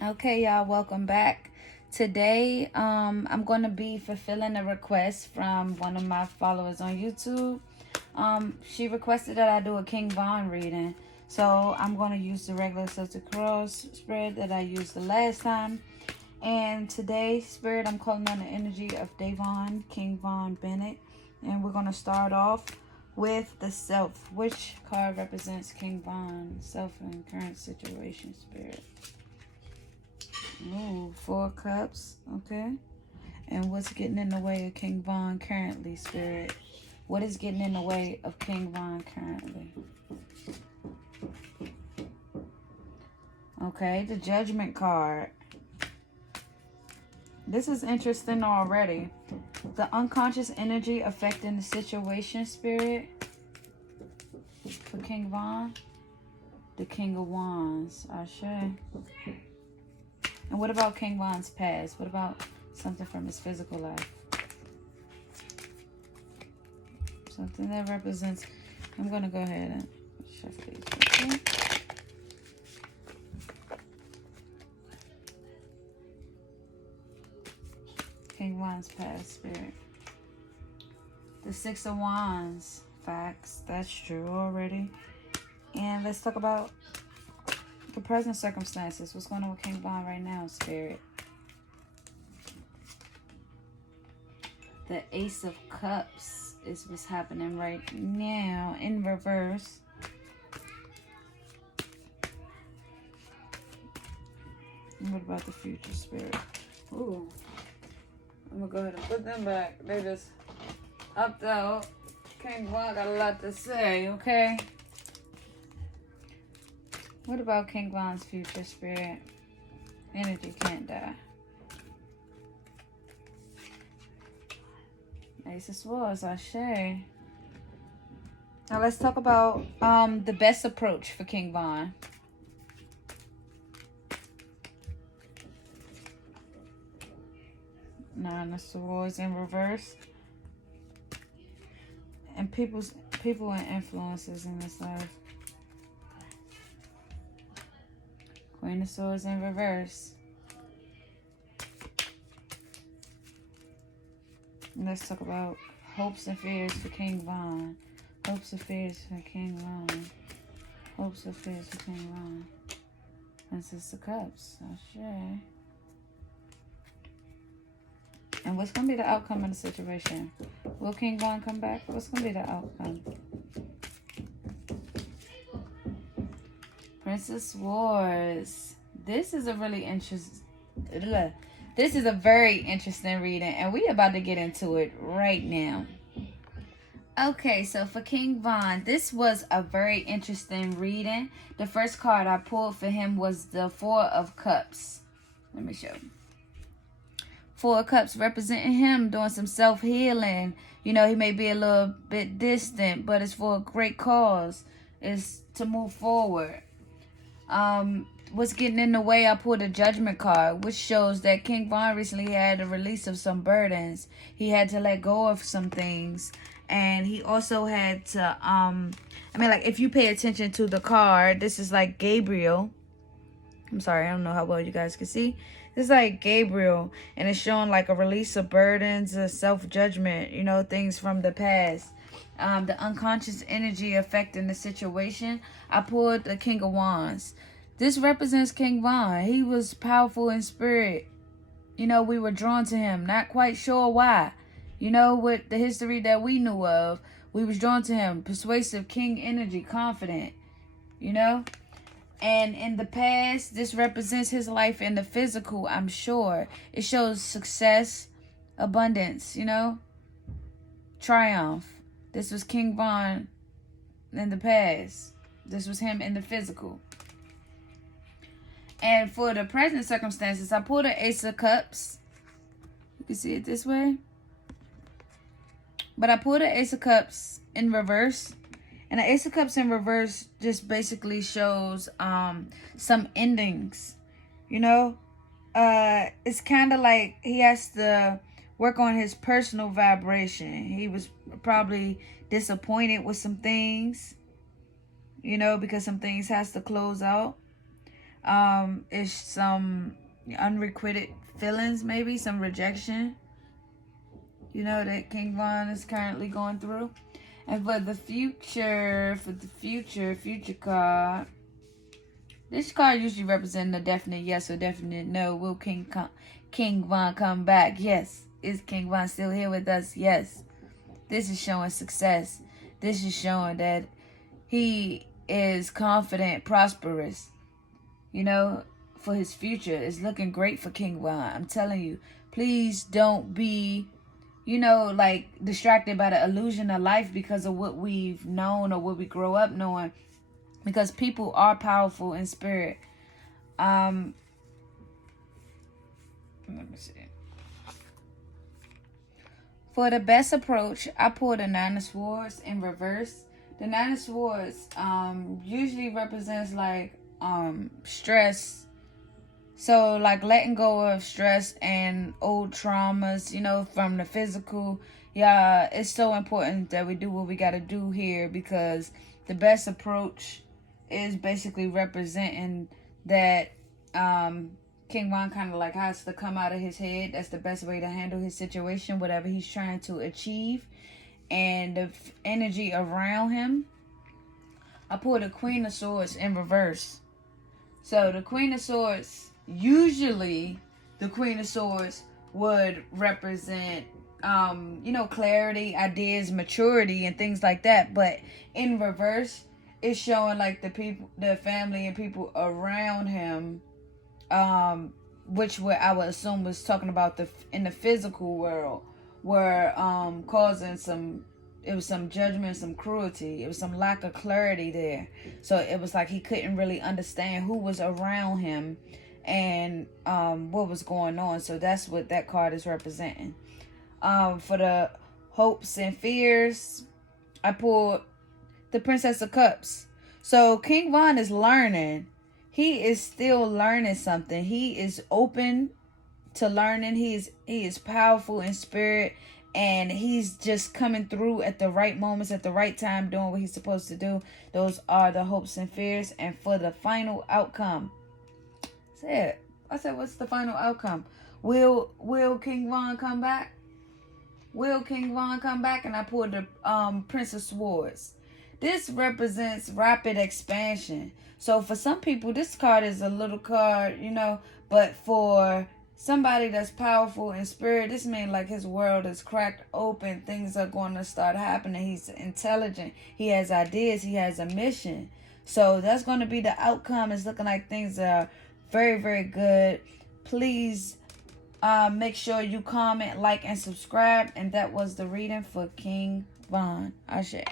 Okay, y'all, welcome back. Today, I'm going to be fulfilling a request from one of my followers on YouTube. She requested that I do a King Von reading. So I'm going to use the regular Celtic Cross spread that I used the last time. And today, Spirit, I'm calling on the energy of Davon, King Von Bennett. And we're going to start off with the self. Which card represents King Von, self, and current situation, Spirit? Ooh, 4 cups. Okay. And what's getting in the way of King Von currently, Spirit? What is getting in the way of King Von currently? Okay, the Judgment card. This is interesting already. The unconscious energy affecting the situation, Spirit, for King Von. The King of Wands. Ashe. And what about King Von's past? What about something from his physical life? Something that represents... I'm going to go ahead and shuffle these. Okay? King Wands past, Spirit. The 6 of Wands. Facts. That's true already. And let's talk about the present circumstances. What's going on with King Von right now, Spirit? The Ace of Cups is what's happening right now in reverse. And what about the future, Spirit? Ooh. I'm going to go ahead and put them back. They just upped out. King Von got a lot to say, okay? What about King Von's future, Spirit? Energy can't die. Ace of Swords, Ashe. Now let's talk about the best approach for King Von. Nine of Swords in reverse. And people and influences in this life. Queen of Swords in reverse. And let's talk about hopes and fears for King Von. Hopes and fears for King Von. Hopes and fears for King Von. Princess of Cups. Ashe. And what's going to be the outcome of the situation? Will King Von come back? What's going to be the outcome? Princess Wars. This is a really interesting... This is a very interesting reading, and we about to get into it right now. Okay, so for King Von, this was a very interesting reading. The first card I pulled for him was the 4 of Cups. Let me show you. 4 of Cups representing him doing some self-healing. You know, he may be a little bit distant, but it's for a great cause. It's to move forward. What's getting in the way, I pulled a Judgment card, which shows that King Von recently had a release of some burdens. He had to let go of some things. And he also had to, like, if you pay attention to the card, this is like Gabriel. I'm sorry, I don't know how well you guys can see. This is like Gabriel, and it's showing like a release of burdens, a self-judgment, you know, things from the past. The unconscious energy affecting the situation. I pulled the King of Wands. This represents King Von. He was powerful in spirit. You know, we were drawn to him. Not quite sure why. You know, with the history that we knew of, we was drawn to him. Persuasive, king energy, confident. You know? And in the past, this represents his life in the physical, I'm sure. It shows success, abundance, you know? Triumph. This was King Von in the past. This was him in the physical. And for the present circumstances, I pulled an Ace of Cups. You can see it this way. But I pulled an Ace of Cups in reverse. And the Ace of Cups in reverse just basically shows some endings. You know? It's kind of like he has to work on his personal vibration. He was probably disappointed with some things. You know, because some things has to close out. It's some unrequited feelings, maybe some rejection, that King Von is currently going through. And for the future card, this card usually represents a definite yes or definite no. Will King Von come back? Yes. Is King Von still here with us? Yes. This is showing success. This is showing that he is confident, prosperous, for his future. It's looking great for King Von. I'm telling you, please don't be, distracted by the illusion of life because of what we've known or what we grow up knowing. Because people are powerful in spirit. Let me see. For the best approach, I pulled the Nine of Swords in reverse. The Nine of Swords usually represents stress. So letting go of stress and old traumas, from the physical. Yeah, it's so important that we do what we got to do here, because the best approach is basically representing that King Von kind of has to come out of his head. That's the best way to handle his situation, whatever he's trying to achieve, and the energy around him. I pulled the Queen of Swords in reverse. So the Queen of Swords, usually the Queen of Swords would represent clarity, ideas, maturity, and things like that. But in reverse, it's showing the family and people around him, which I would assume was talking about in the physical world, were causing some judgment, some cruelty. It was some lack of clarity there. So it was he couldn't really understand who was around him and what was going on. So that's what that card is representing. For the hopes and fears, I pulled the Princess of Cups. So King Von is learning. He is still learning something. He is open to learning. He is powerful in spirit, and he's just coming through at the right moments, at the right time, doing what he's supposed to do. Those are the hopes and fears. And for the final outcome, I said, what's the final outcome? Will King Von come back? Will King Von come back? And I pulled the Prince of Swords. This represents rapid expansion. So for some people, this card is a little card, but for somebody that's powerful in spirit, this means his world is cracked open. Things are going to start happening. He's intelligent. He has ideas. He has a mission. So that's going to be the outcome. It's looking like things are very, very good. Please make sure you comment, like, and subscribe. And that was the reading for King Von. Ashe.